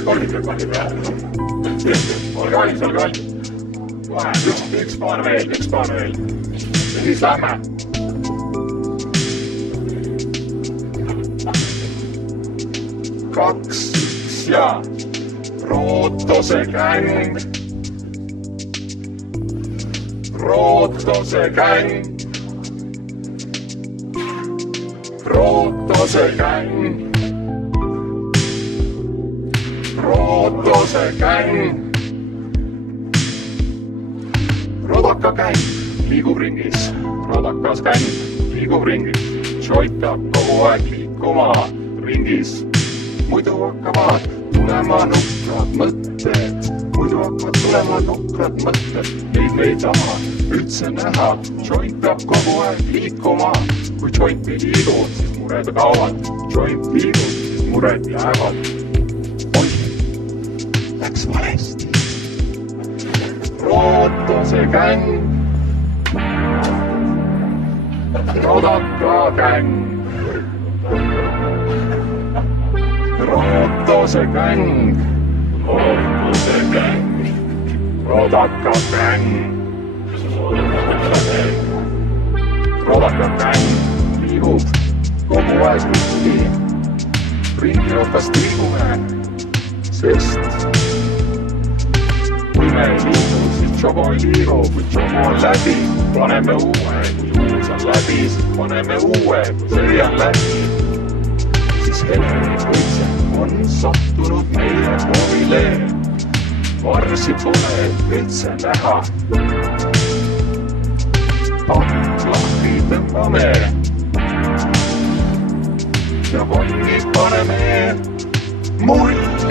rekordi peale. Olge valmis. Kohe, üks paar veel. Ja siis lähme. Kaks, üks ja Rootose käng. Rootose käng. Rootose käng. Rootose käng. Rodaka käng liigub ringis. Rodakas käng liigub ringis. Joint peab kogu aeg liikuma ringis. Muidu hakkavad tulema nukrad mõtted. Neid me ei taha üldse näha. Joint peab kogu aeg liikuma. Kui joint ei liigu, siis mured kaovad. Joint liigub, siis mured jäävad. Läks valesti. Rootose käng. Rodaka käng. Rootose käng. Rootose käng. Rodaka käng. Rodaka käng liigub kogu aeg ringi. Ringiotast liigume, sest kui me ei liigu, siis Jogo ei liigu. Kui Jogo on läbi, paneme uue. Kui uus on läbi, siis paneme uue. Kui see on läbi, siis Henri Võitse on sattunud meie koolile. Varsi pole üldse näha. Lahti tõmbame ja vonni paneme mulli.